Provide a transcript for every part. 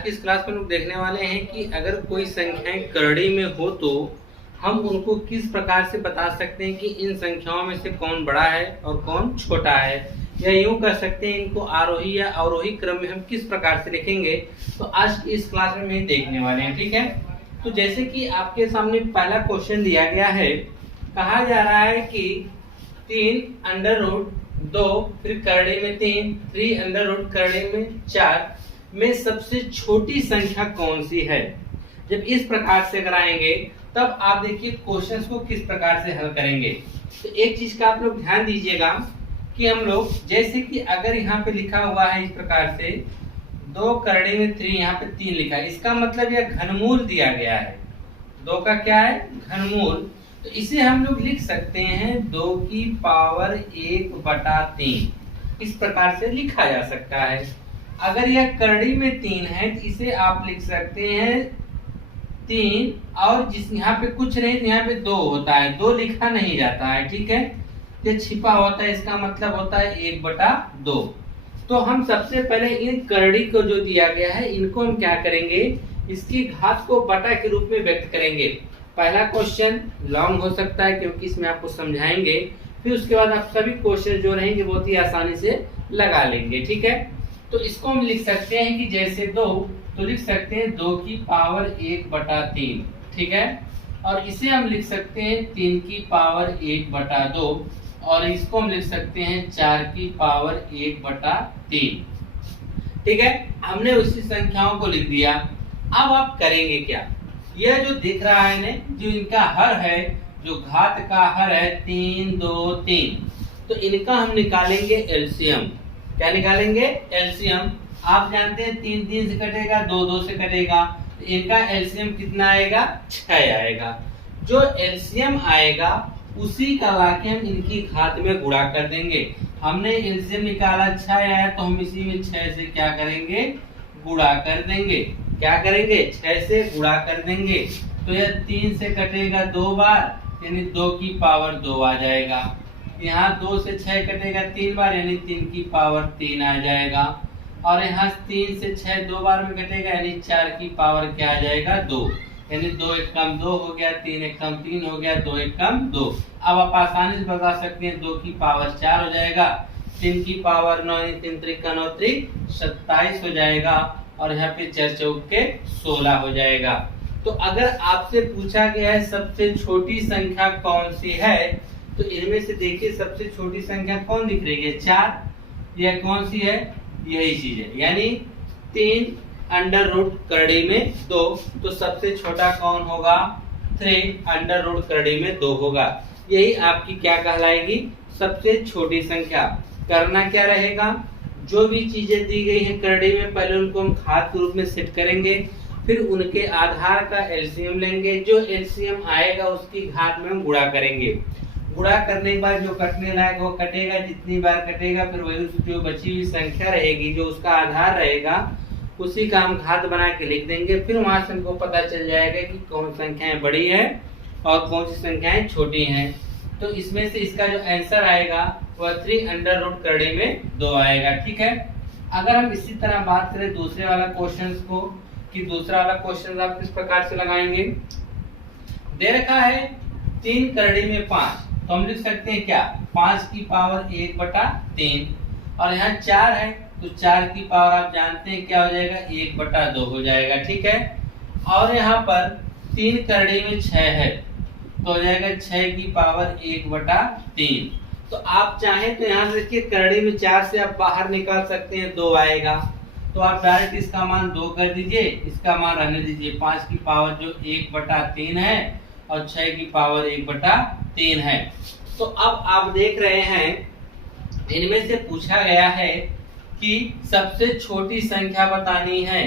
आज की इस क्लास में लोग देखने वाले हैं कि अगर कोई संख्याएं करड़ी में हो तो हम उनको किस प्रकार से बता सकते हैं कि इन संख्याओं में से कौन बड़ा है और कौन छोटा है, या यूं कर सकते हैं इनको आरोही या अवरोही क्रम में हम किस प्रकार से लिखेंगे। तो आज की इस क्लास में हम देखने वाले हैं। ठीक है, तो जैसे कि आपके सामने पहला क्वेश्चन दिया गया है, कहा जा रहा है कि 3√2 फिर करड़ी में 3 करड़ी में 4 में सबसे छोटी संख्या कौन सी है। जब इस प्रकार से कराएंगे तब आप देखिए क्वेश्चंस को किस प्रकार से हल करेंगे। तो एक चीज का आप लोग ध्यान दीजिएगा कि हम लोग जैसे कि अगर यहाँ पे लिखा हुआ है इस प्रकार से 2 करड़ी में 3, यहाँ पे 3 लिखा है, इसका मतलब यह घनमूल दिया गया है। 2 का क्या है? घनमूल। तो इसे हम लोग लिख सकते हैं 2 की पावर 1/3। इस प्रकार से लिखा जा सकता है। अगर यह करड़ी में 3 है तो इसे आप लिख सकते हैं 3, और जिस यहाँ पे कुछ नहीं तो यहाँ पे 2 होता है, 2 लिखा नहीं जाता है। ठीक है, ये छिपा होता है, इसका मतलब होता है 1/2। तो हम सबसे पहले इन करड़ी को जो दिया गया है इनको हम क्या करेंगे, इसकी घात को बटा के रूप में व्यक्त करेंगे। पहला क्वेश्चन लॉन्ग हो सकता है क्योंकि इसमें आपको समझाएंगे, फिर उसके बाद आप सभी क्वेश्चन जो रहेंगे बहुत ही आसानी से लगा लेंगे। ठीक है, तो इसको हम लिख सकते हैं कि जैसे 2 तो लिख सकते हैं 2 की पावर 1/3। ठीक है, और इसे हम लिख सकते हैं 3 की पावर 1/2, और इसको हम लिख सकते हैं 4 की पावर 1/3। ठीक है, हमने उसी संख्याओं को लिख दिया। अब आप करेंगे क्या, यह जो दिख रहा है ना, जो इनका हर है, जो घात का हर है 3, 2, 3, तो इनका हम निकालेंगे एलसीएम। क्या निकालेंगे? एलसीएम। आप जानते हैं 3 3 से कटेगा, 2 2 से कटेगा, तो इनका एलसीएम कितना आएगा? 6 आएगा। जो एलसीएम आएगा उसी का लाके हम इनकी घात में गुणा कर देंगे। हमने एलसीएम निकाला 6 आया, तो हम इसी में 6 से क्या करेंगे? गुणा कर देंगे। क्या करेंगे? 6 से गुणा कर देंगे। तो यह 3 से कटेगा 2 बार, यानी 2 की पावर 2 आ जाएगा। यहाँ 2 से 6 कटेगा 3 बार, यानी 3 की पावर 3 आ जाएगा। और यहाँ 3 से 6 2 बार में कटेगा, यानी 4 की पावर क्या आ जाएगा? 2, यानी 2 एक कम 2 हो गया, 3 एक कम 3 हो गया, 2 एक कम 2। अब आप आसानी से बता सकते हैं 2 की पावर 4 हो जाएगा, 3 की पावर 9, 3 3 का 9 3 27 हो जाएगा, और यहाँ पे 4 चौक के 16 हो जाएगा। तो अगर आपसे पूछा गया है सबसे छोटी संख्या कौन सी है, तो इनमें से देखिए सबसे छोटी संख्या कौन दिख रही है? 4। यह कौन सी है? यही चीज है, यानी 3 करड़ी में 2, तो सबसे छोटा कौन होगा? 3 करड़ी में 2 होगा। यही आपकी क्या कहलाएगी? सबसे छोटी संख्या। करना क्या रहेगा, जो भी चीजें दी गई हैं करड़ी में पहले उनको हम घात के रूप में सेट करेंगे, फिर उनके आधार का एलसीएम लेंगे, जो एलसीएम आएगा उसकी घात में हम गुणा करेंगे। गुणा करने के बाद जो कटने लायक वो कटेगा, जितनी बार कटेगा फिर वही जो बची हुई संख्या रहेगी, जो उसका आधार रहेगा, उसी का हम घात बना के लिख देंगे। फिर वहां से हमको पता चल जाएगा कि कौन संख्याएं बड़ी है और कौन सी संख्याएं छोटी हैं। तो इसमें से इसका जो आंसर आएगा वह 3 करड़ी में 2 आएगा। ठीक है, अगर हम इसी तरह बात करें दूसरे वाला क्वेश्चन को, कि दूसरा वाला क्वेश्चन आप किस प्रकार से लगाएंगे। दे रखा है 3 करड़ी में 5, तो हम लिख सकते हैं क्या? 5 की पावर 1/3, और यहाँ 4 है तो 4 की पावर आप जानते हैं क्या हो जाएगा? 1/2 हो जाएगा। ठीक है, और यहाँ पर 3 करड़ी में 6 है, तो हो जाएगा 6 की पावर 1/3। तो आप चाहें तो यहाँ से देखिए करड़ी में 4 से आप बाहर निकाल सकते हैं, 2 आएगा, तो आप डायरेक्ट इसका मान 2 कर दीजिए, इसका मान रहने दीजिए। 5 की पावर जो 1/3 है और 6 की पावर 1/3 है। तो अब आप देख रहे हैं इनमें से पूछा गया है कि सबसे छोटी संख्या बतानी है।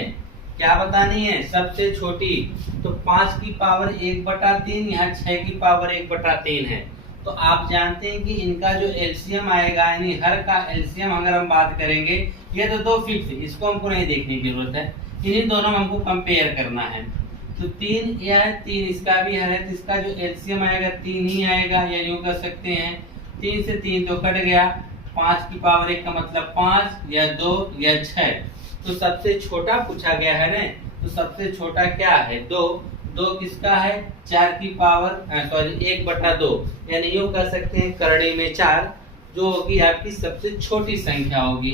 क्या बतानी है? सबसे छोटी। तो 5 की पावर 1/3, यहाँ 6 की पावर 1/3 है। तो आप जानते हैं कि इनका जो एलसीएम आएगा, यानी हर का एलसीएम अगर हम बात करेंगे, ये तो 2 फिक्स है, इसको हमको नहीं देखने की जरूरत है, इन्हीं दोनों में हमको कंपेयर करना है। तो 3 या 3 इसका भी है, तो इसका जो एलसीएम आएगा 3 ही आएगा, या यूं कर सकते हैं 3 से 3 तो कट गया, 5 की पावर 1 का मतलब 5 या 2 या 6, तो सबसे छोटा पूछा गया है ना, तो सबसे छोटा क्या है? 2। 2 किसका है? 4 की पावर सॉरी 1/2, यानी यूं कह सकते हैं करड़ी में 4 जो होगी आपकी सबसे छोटी संख्या होगी।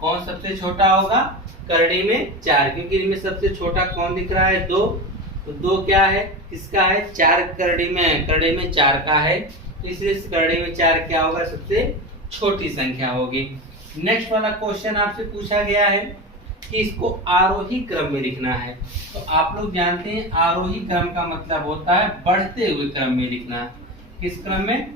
कौन सबसे छोटा होगा? करड़ी में 4, क्योंकि इनमें सबसे छोटा कौन दिख रहा है? 2। तो 2 क्या है? किसका है? 4 करड़ी में 4 का है, तो इसलिए करड़ी में 4 क्या होगा? सबसे छोटी संख्या होगी। नेक्स्ट वाला क्वेश्चन आपसे पूछा गया है कि इसको आरोही क्रम में लिखना है। तो आप लोग जानते हैं आरोही क्रम का मतलब होता है बढ़ते हुए क्रम में लिखना। किस क्रम में?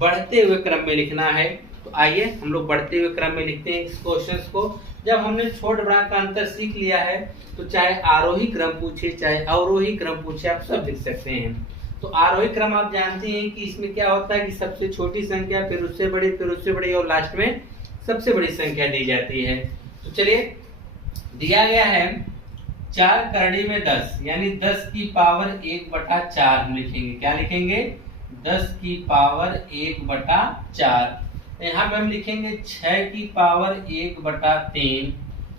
बढ़ते हुए क्रम में लिखना है। तो आइए हम लोग बढ़ते हुए क्रम में लिखते हैं इस क्वेश्चन को। जब हमने छोट बड़ा का अंतर सीख लिया है तो चाहे आरोही क्रम पूछे चाहे अवरोही क्रम पूछे आप सब लिख सकते हैं। तो आरोही क्रम आप जानते हैं कि इसमें क्या होता है कि सबसे छोटी संख्या, फिर उससे बड़ी और लास्ट में सबसे बड़ी संख्या दी जाती है। तो चलिए दिया गया है 4 करड़ी में 10, यानी 10 की पावर 1/4 हम लिखेंगे। क्या लिखेंगे? 10 की पावर 1/4। यहाँ पे हम लिखेंगे 6 की पावर 1/3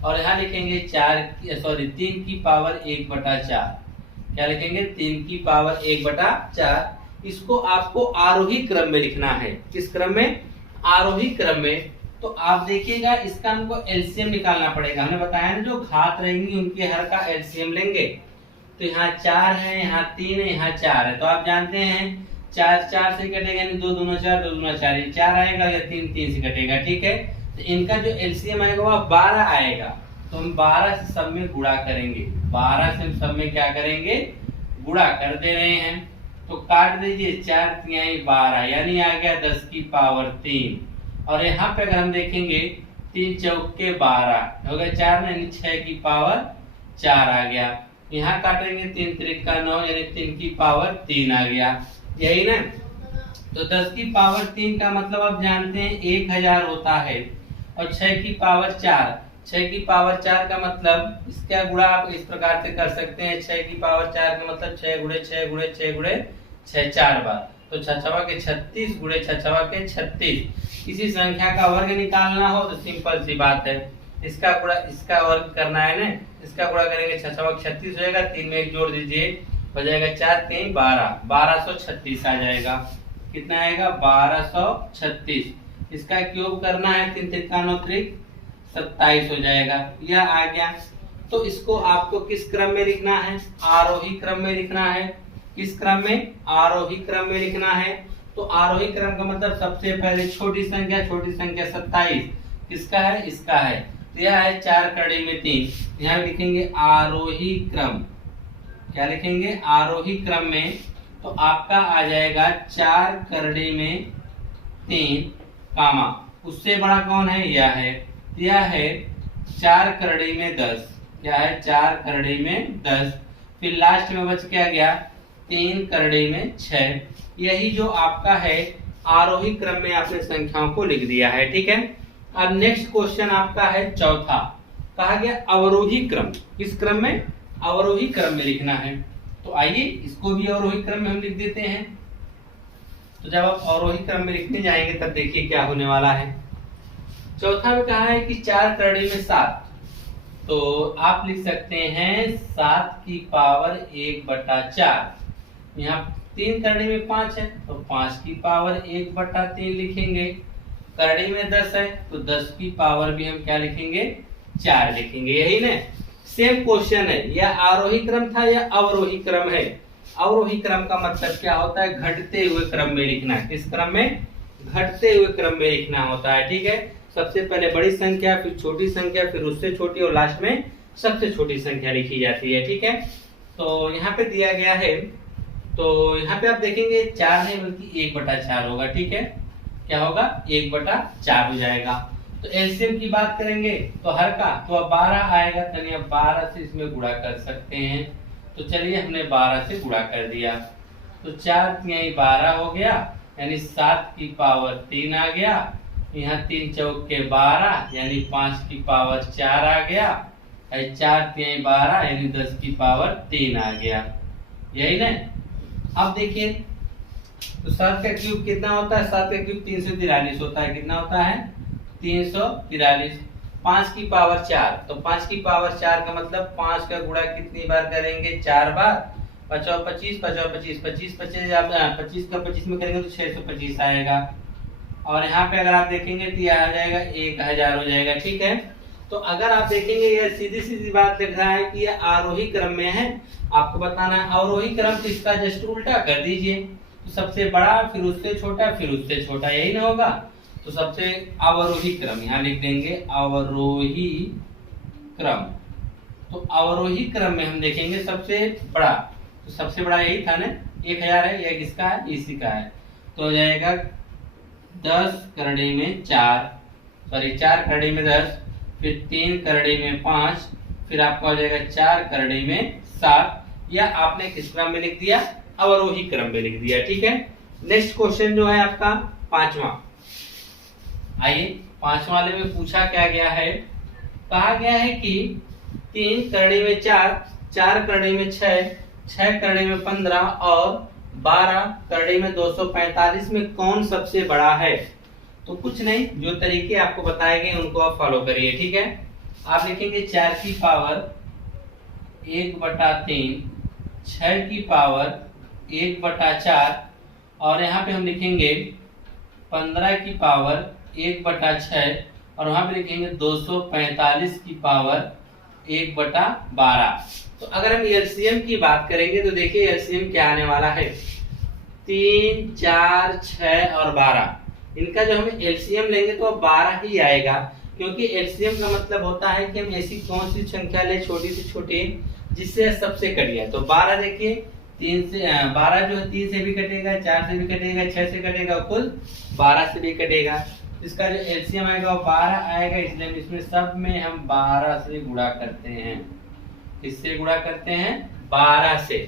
और यहाँ लिखेंगे 3 की पावर 1/4। क्या लिखेंगे? 3 की पावर 1/4। इसको आपको आरोही क्रम में लिखना है। किस क्रम में? आरोही क्रम में। तो आप देखिएगा इसका हमको एलसीएम निकालना पड़ेगा। हमने बताया ना जो घात रहेंगी उनके हर का एलसीएम लेंगे। तो यहाँ 4 है, यहाँ 3 है, यहाँ 4 है। तो आप जानते हैं 4 से कटेगा, यानी 2 दूना 4, 2 दूना 4, 4 आएगा या 3 से कटेगा। ठीक है, तो इनका जो एलसीएम आएगा वह 12 आएगा। तो हम 12 से सब में गुणा करेंगे। 12 से हम सब में क्या करेंगे? गुणा कर दे रहे हैं। तो काट दीजिए, 4 तिहाई 12, यानी आ गया 10 की पावर 3। और यहाँ पे अगर हम देखेंगे 3 चौके 12 हो गया 4 ना, यानी 6 की पावर 4 आ गया। यहाँ काटेंगे 3 त्रिका 9, यानी 3 की पावर 3 आ गया। यही ना? तो 10 की पावर 3 का मतलब आप जानते हैं 1000 होता है। और 6 की पावर 4, 6 की पावर 4 का मतलब इसका गुणा आप इस प्रकार से कर सकते हैं। 6 की पावर 4 का मतलब 6 गुणे 6 गुणे 6 गुणे 6 4 बार। तो 6 के 36 गुणे 6 के 36। किसी संख्या का वर्ग निकालना हो तो सिंपल सी बात है, इसका गुणा इसका वर्ग करना है ना। इसका गुणा करेंगे 6 के 36 हो जाएगा, 3 में 1 जोड़ दीजिए, हो जाएगा 4 3 12, 1236 आ जाएगा। कितना आएगा? 1236। इसका क्यूब करना है, 3 त्रिका 9 त्रिक 27 हो जाएगा। यह आ गया। तो इसको आपको किस क्रम में लिखना है? आरोही क्रम में लिखना है। किस क्रम में? आरोही क्रम में लिखना है। तो आरोही क्रम का मतलब सबसे पहले छोटी संख्या 27 किसका है? इसका है। तो यह है 4 करड़ी में 3। यहाँ लिखेंगे आरोही क्रम। क्या लिखेंगे? आरोही क्रम में। तो आपका आ जाएगा 4 करड़ी में 3 कामा उससे बड़ा कौन है? यह है। यह है 4 करड़ी में 10। क्या है? 4 करड़ी में 10। फिर लास्ट में बच क्या गया? 3 करड़ी में 6। यही जो आपका है आरोही क्रम में आपने संख्याओं को लिख दिया है। ठीक है, अब नेक्स्ट क्वेश्चन आपका है चौथा। कहा गया अवरोही क्रम। किस क्रम में? अवरोही क्रम में लिखना है। तो आइए इसको भी अवरोही क्रम में हम लिख देते हैं। तो जब आप अवरोही क्रम में लिखने जाएंगे तब देखिए क्या होने वाला है। चौथा में कहा है कि 4 करड़ी में 7। तो आप लिख सकते हैं 7 की पावर 1/4। यहाँ 3 करड़ी में 5 है तो 5 की पावर 1/3 लिखेंगे। करड़ी में 10 है तो 10 की पावर भी हम क्या लिखेंगे? 4 लिखेंगे। यही ना? सेम क्वेश्चन है। यह आरोही क्रम था या अवरोही क्रम है? अवरोही क्रम का मतलब क्या होता है? घटते हुए क्रम में लिखना। किस क्रम में? घटते हुए क्रम में लिखना होता है। ठीक है, सबसे पहले बड़ी संख्या, फिर छोटी संख्या, फिर उससे छोटी और लास्ट में सबसे छोटी संख्या लिखी जाती है। ठीक है, तो यहाँ पे दिया गया है। तो यहाँ पे आप देखेंगे 4 नहीं बल्कि 1/4 होगा। ठीक है, क्या होगा? 1/4 हो जाएगा। तो एलसीएम की बात करेंगे तो हर का तो अब 12 आएगा, तो अब 12 से इसमें गुणा कर सकते हैं। तो चलिए हमने 12 से गुणा कर दिया। तो 4 तिहाई 12 हो गया, यानी 7 की पावर 3 आ गया। यहाँ 3 चौके 12 यानी 5 की पावर 4 आ गया। 4 तिहाई 12 यानी 10 की पावर 3 आ गया। यही ना? अब देखिए तो 7 का क्यूब कितना होता है? 7 का क्यूब 343 होता है। कितना होता है? 343। 5 की पावर 4, तो 5 की पावर 4 का मतलब 5 का गुणा कितनी बार करेंगे, 4 बार। 5 और 25, 5 और 25, 25 आप 25 का 25 में करेंगे तो 625 आएगा। और यहाँ पे अगर आप देखेंगे तो यह आ जाएगा 1000 हो जाएगा। ठीक है, तो अगर आप देखेंगे यह सीधी सीधी बात लिख रहा है कि यह आरोही क्रम में है, आपको बताना है अवरोही क्रम, तो इसका जस्ट उल्टा कर दीजिए। तो सबसे बड़ा, फिर उससे छोटा, फिर उससे छोटा, यही ना होगा। तो सबसे अवरोही क्रम यहाँ लिख देंगे, अवरोही क्रम। तो अवरोही क्रम में हम देखेंगे सबसे बड़ा, तो सबसे बड़ा यही था ना, 1000 है, यह किसका है, इसी का है। तो हो जाएगा 10 करड़ी में 4, सॉरी 4 करड़ी में 10, फिर 3 करड़ी में 5, फिर आपका हो जाएगा 4 करड़ी में 7। या आपने किस क्रम में लिख दिया, अवरोही क्रम में लिख दिया। ठीक है, नेक्स्ट क्वेश्चन जो है आपका 5वां। आइए 5वां वाले में पूछा क्या गया है, कहा गया है कि 3 करड़ी में 4, 4 करड़ी में 6, 6 करड़ी में 15 और 12 करड़ी में 245 में कौन सबसे बड़ा है। तो कुछ नहीं, जो तरीके आपको बताए गए उनको आप फॉलो करिए। ठीक है, आप लिखेंगे 4 की पावर 1/3, 6 की पावर 1/4 और यहाँ पे हम लिखेंगे 15 की पावर 1/6 और वहां पे लिखेंगे 245 की पावर 1/12। तो अगर हम एलसीएम की बात करेंगे तो देखिए एलसीएम क्या आने वाला है, 3, 4, 6 और 12। इनका जो हम एलसीएम लेंगे तो 12 ही आएगा, क्योंकि एलसीएम का मतलब होता है कि हम ऐसी कौन सी संख्या ले छोटी से छोटी जिससे सबसे कटिए। तो 12 देखिए 3 से 12 जो है 3 से भी कटेगा, 4 से भी कटेगा, 6 से कटेगा, कुल 12 से भी कटेगा। इसका जो एलसीएम आएगा वो 12 आएगा, इसलिए इसमें सब में हम 12 से गुणा करते हैं। किससे गुणा करते हैं, 12 से।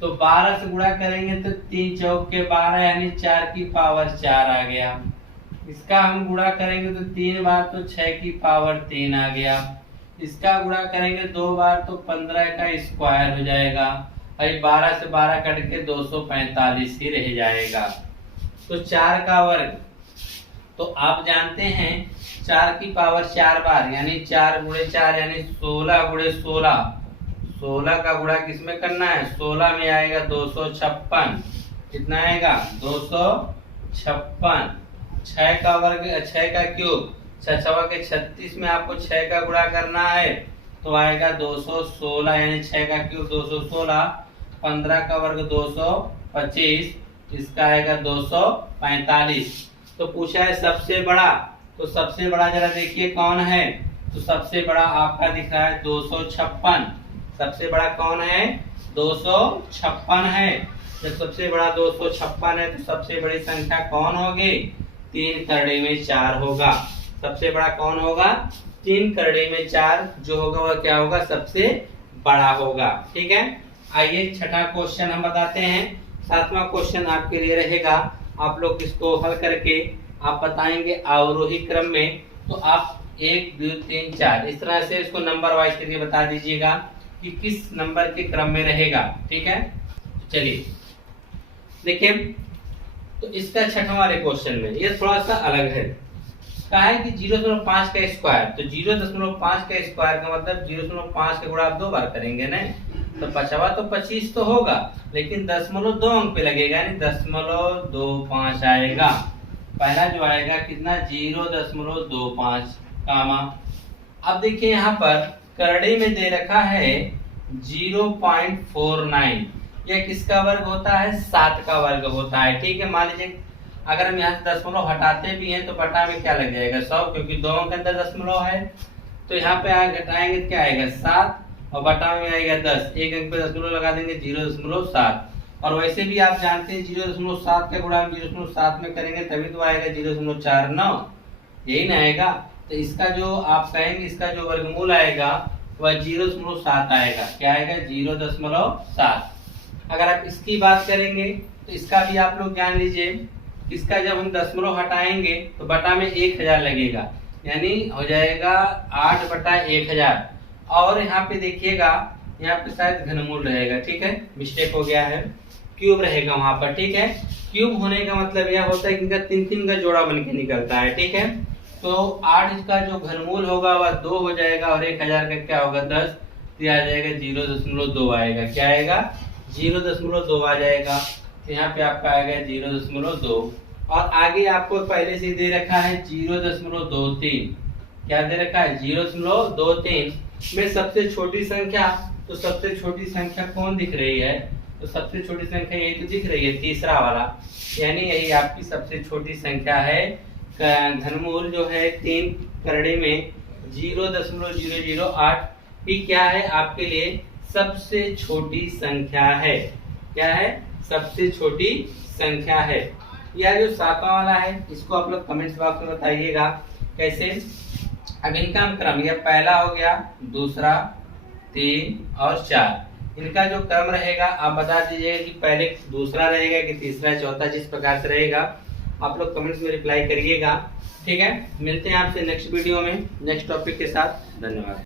तो 12 से गुणा करेंगे तो 3 चौक के 12 यानी 4 की पावर 4 आ गया। इसका हम गुणा करेंगे तो 3 बार तो 6 की पावर 3 आ गया। इसका गुणा करेंगे 2 बार तो 15 का स्क्वायर हो जाएगा। भाई 12 से 12 कट के 245 ही रह जाएगा। तो 4 का वर्ग, तो आप जानते हैं 4 की पावर 4 बार यानी 4 गुणे 4 यानी 16 गुणे 16। 16 का गुणा किसमें करना है, 16 में आएगा 256। कितना आएगा, 256। 6 का वर्ग, 6 का क्यूब, 6 के 36 में आपको 6 का गुणा करना है तो आएगा 216 यानी 6 का क्यूब 216। 15 का वर्ग 225, इसका आएगा 245। तो पूछा है सबसे बड़ा, तो सबसे बड़ा जरा देखिए कौन है, तो सबसे बड़ा आपका दिख रहा है 256। सबसे बड़ा कौन है, 256 है। जब सबसे बड़ा 256 है तो सबसे बड़ी संख्या कौन होगी, 3 करड़ी में 4 होगा। सबसे बड़ा कौन होगा, 3 करड़ी में 4 जो होगा वह क्या होगा, सबसे बड़ा होगा। ठीक है, आइए छठा क्वेश्चन हम बताते हैं। 7वां क्वेश्चन आपके लिए रहेगा, आप लोग इसको हल करके आप बताएंगे अवरोही क्रम में। तो आप 1, 2, 3, 4 इस तरह से इसको नंबर वाइज करके बता दीजिएगा कि किस नंबर के क्रम में रहेगा। ठीक है, चलिए देखिए, तो इसका छठवां वाले क्वेश्चन में ये थोड़ा सा अलग है। कहा है कि 0.5 का स्क्वायर, तो 0.5 का स्क्वायर का मतलब 0.5 का गुणा आप 2 बार करेंगे ना, तो 5 तो 25 तो होगा, लेकिन 0.2 अंक पे लगेगा यानी 0.25 आएगा। पहला जो आएगा कितना, 0.25 कामा। अब देखिए यहाँ पर करड़ी में दे रखा है 0.49, यह किसका वर्ग होता है, 7 का वर्ग होता है। ठीक है, मान लीजिए अगर हम यहाँ से दशमलव हटाते भी हैं तो बटा में क्या लग जाएगा, 100, क्योंकि 2 अंक के अंदर दशमलव है। तो यहाँ पे घटाएंगे क्या आएगा, 7 और बटा में आएगा 10। एक अंक पे दशमलव लगा देंगे, 0.7। और वैसे भी आप जानते हैं 0.7 का गुणा 0.7 में करेंगे तभी तो आएगा 0.49, यही ना आएगा। तो इसका जो आप कहेंगे इसका जो वर्गमूल आएगा वह 0.7 आएगा। क्या आएगा, 0.7। अगर आप इसकी बात करेंगे तो इसका भी आप लोग जान लीजिए, इसका जब हम दशमलव हटाएंगे तो बटा में 1000 लगेगा, यानी हो जाएगा 8/1000। और यहाँ पे देखिएगा, यहाँ पे शायद घनमूल रहेगा। ठीक है, मिस्टेक हो गया है, क्यूब रहेगा वहां पर। ठीक है, क्यूब होने का मतलब यह होता है कि इनका 3 का जोड़ा बन के निकलता है। ठीक है, तो 8 का जो घनमूल होगा वह 2 हो जाएगा और 1000 का क्या होगा 10, तो आ जाएगा 0.2 आएगा। क्या आएगा 0.2 आ जाएगा। तो यहाँ पे आपका आएगा 0.2 और आगे आपको पहले से दे रखा है 0.23। क्या दे रखा है 0.23 में सबसे छोटी संख्या, तो सबसे छोटी संख्या कौन दिख रही है, तो सबसे छोटी संख्या यही तो दिख रही है, तीसरा वाला, यानी यही आपकी सबसे छोटी संख्या है। घनमूल जो है 3 करड़ी में 0.008 ही क्या है आपके लिए सबसे छोटी संख्या है। क्या है सबसे छोटी संख्या है। यह जो 7वां वाला है इसको आप लोग कमेंट्स बॉक्स में बताइएगा कैसे। अब इनका क्रम, यह पहला हो गया, दूसरा, 3 और 4, इनका जो क्रम रहेगा आप बता दीजिएगा कि पहले दूसरा रहेगा कि तीसरा चौथा, जिस प्रकार से रहेगा आप लोग कमेंट्स में रिप्लाई करिएगा। ठीक है, मिलते हैं आपसे नेक्स्ट वीडियो में नेक्स्ट टॉपिक के साथ। धन्यवाद।